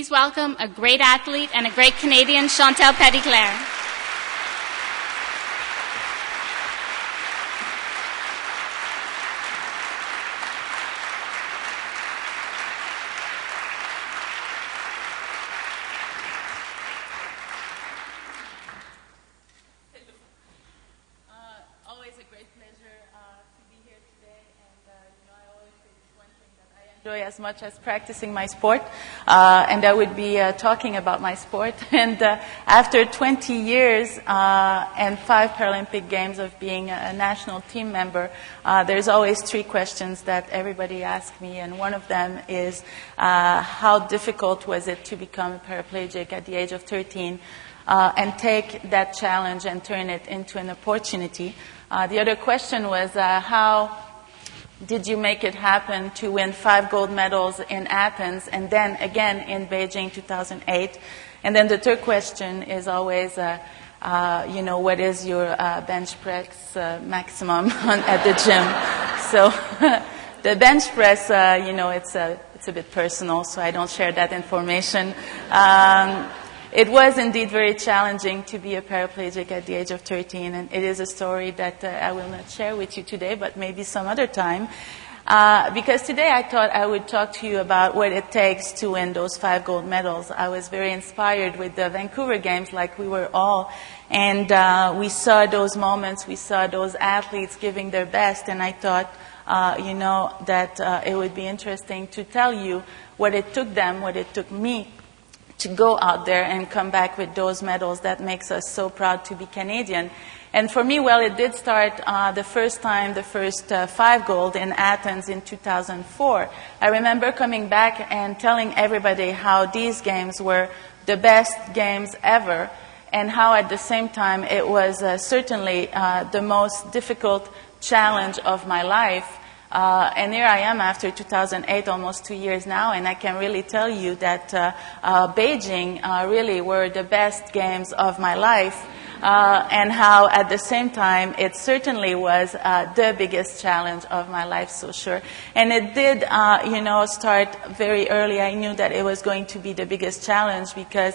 Please welcome a great athlete and a great Canadian, Chantal Petitclerc. As much as practicing my sport, and I would be talking about my sport. And after 20 years and 5 Paralympic Games of being a national team member, there's always 3 questions that everybody asks me, and one of them is how difficult was it to become a paraplegic at the age of 13 and take that challenge and turn it into an opportunity. The other question was how did you make it happen to win 5 gold medals in Athens and then again in Beijing 2008? And then the third question is always, what is your bench press maximum at the gym? So the bench press, it's a bit personal, so I don't share that information. It was indeed very challenging to be a paraplegic at the age of 13, and it is a story that I will not share with you today, but maybe some other time. Because today I thought I would talk to you about what it takes to win those 5 gold medals. I was very inspired with the Vancouver Games, like we were all, and we saw those moments, we saw those athletes giving their best, and I thought, that it would be interesting to tell you what it took them, what it took me, to go out there and come back with those medals that makes us so proud to be Canadian. And for me, well, it did start the first 5 gold in Athens in 2004. I remember coming back and telling everybody how these games were the best games ever, and how at the same time it was certainly the most difficult challenge of my life. And here I am after 2008, almost 2 years now, and I can really tell you that Beijing really were the best games of my life, and how at the same time it certainly was the biggest challenge of my life, so sure. And it did, start very early. I knew that it was going to be the biggest challenge because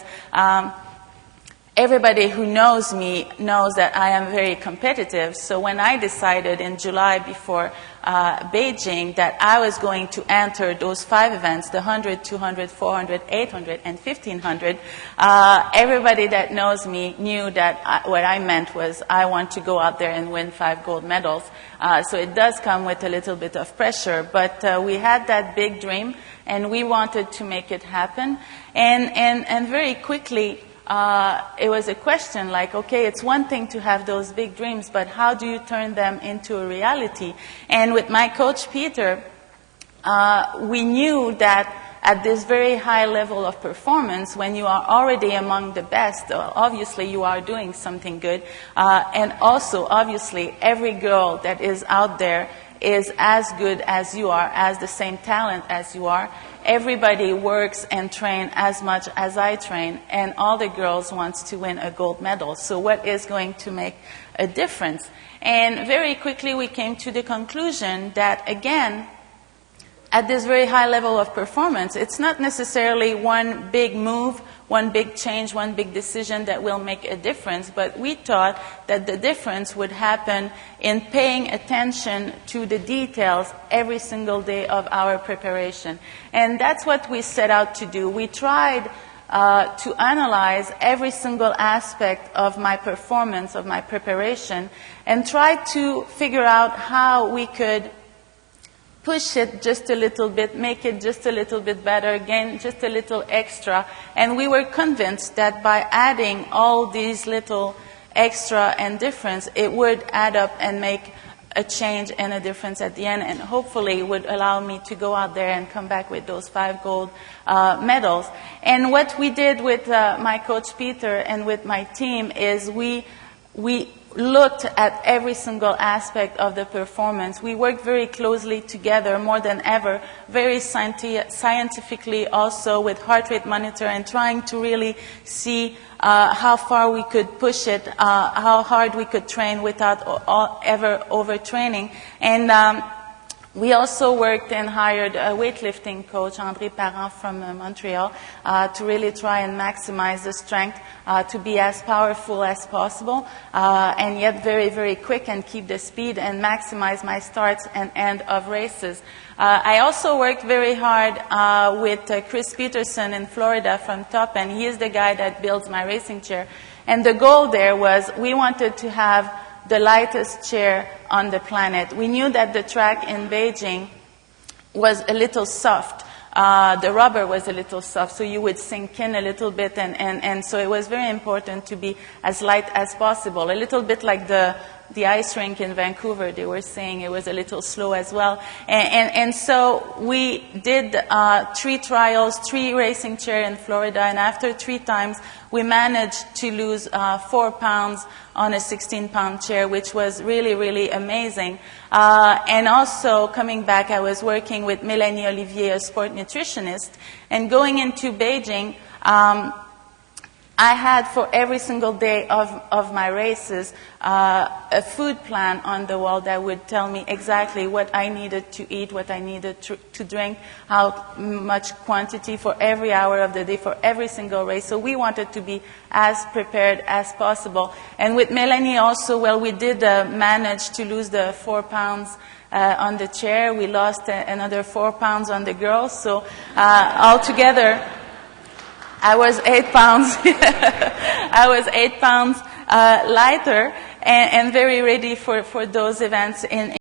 everybody who knows me knows that I am very competitive. So when I decided in July before Beijing that I was going to enter those 5 events, the 100, 200, 400, 800, and 1500, everybody that knows me knew that what I meant was I want to go out there and win 5 gold medals. So it does come with a little bit of pressure, but we had that big dream, and we wanted to make it happen. And very quickly, it was a question like, okay, it's one thing to have those big dreams, but how do you turn them into a reality? And with my coach, Peter, we knew that at this very high level of performance, when you are already among the best, obviously you are doing something good. And also, obviously, every girl that is out there is as good as you are, has the same talent as you are. Everybody works and trains as much as I train, and all the girls want to win a gold medal. So what is going to make a difference? And very quickly we came to the conclusion that, again, at this very high level of performance, it's not necessarily one big move, one big change, one big decision that will make a difference, but we thought that the difference would happen in paying attention to the details every single day of our preparation. And that's what we set out to do. We tried to analyze every single aspect of my performance, of my preparation, and try to figure out how we could push it just a little bit, make it just a little bit better, again, just a little extra. And we were convinced that by adding all these little extra and difference, it would add up and make a change and a difference at the end, and hopefully would allow me to go out there and come back with those 5 gold medals. And what we did with my coach Peter and with my team is we looked at every single aspect of the performance. We worked very closely together, more than ever, very scientifically also with heart rate monitor, and trying to really see how far we could push it, how hard we could train without ever overtraining. And We also worked and hired a weightlifting coach, André Parent from Montreal, to really try and maximize the strength, to be as powerful as possible, and yet very, very quick and keep the speed and maximize my starts and end of races. I also worked very hard with Chris Peterson in Florida from Top, and he is the guy that builds my racing chair. And the goal there was we wanted to have the lightest chair on the planet. We knew that the track in Beijing was a little soft. The rubber was a little soft, so you would sink in a little bit, and so it was very important to be as light as possible. A little bit like the ice rink in Vancouver, they were saying it was a little slow as well. And so we did 3 trials, 3 racing chairs in Florida, and after 3 times, we managed to lose 4 pounds on a 16-pound chair, which was really, really amazing. And also, coming back, I was working with Mélanie Olivier, a sport nutritionist, and going into Beijing, I had for every single day of my races a food plan on the wall that would tell me exactly what I needed to eat, what I needed to drink, how much quantity for every hour of the day, for every single race. So we wanted to be as prepared as possible. And with Melanie also, well, we did manage to lose the 4 pounds on the chair. We lost another 4 pounds on the girls. So altogether, I was 8 pounds. I was 8 pounds lighter and very ready for those events in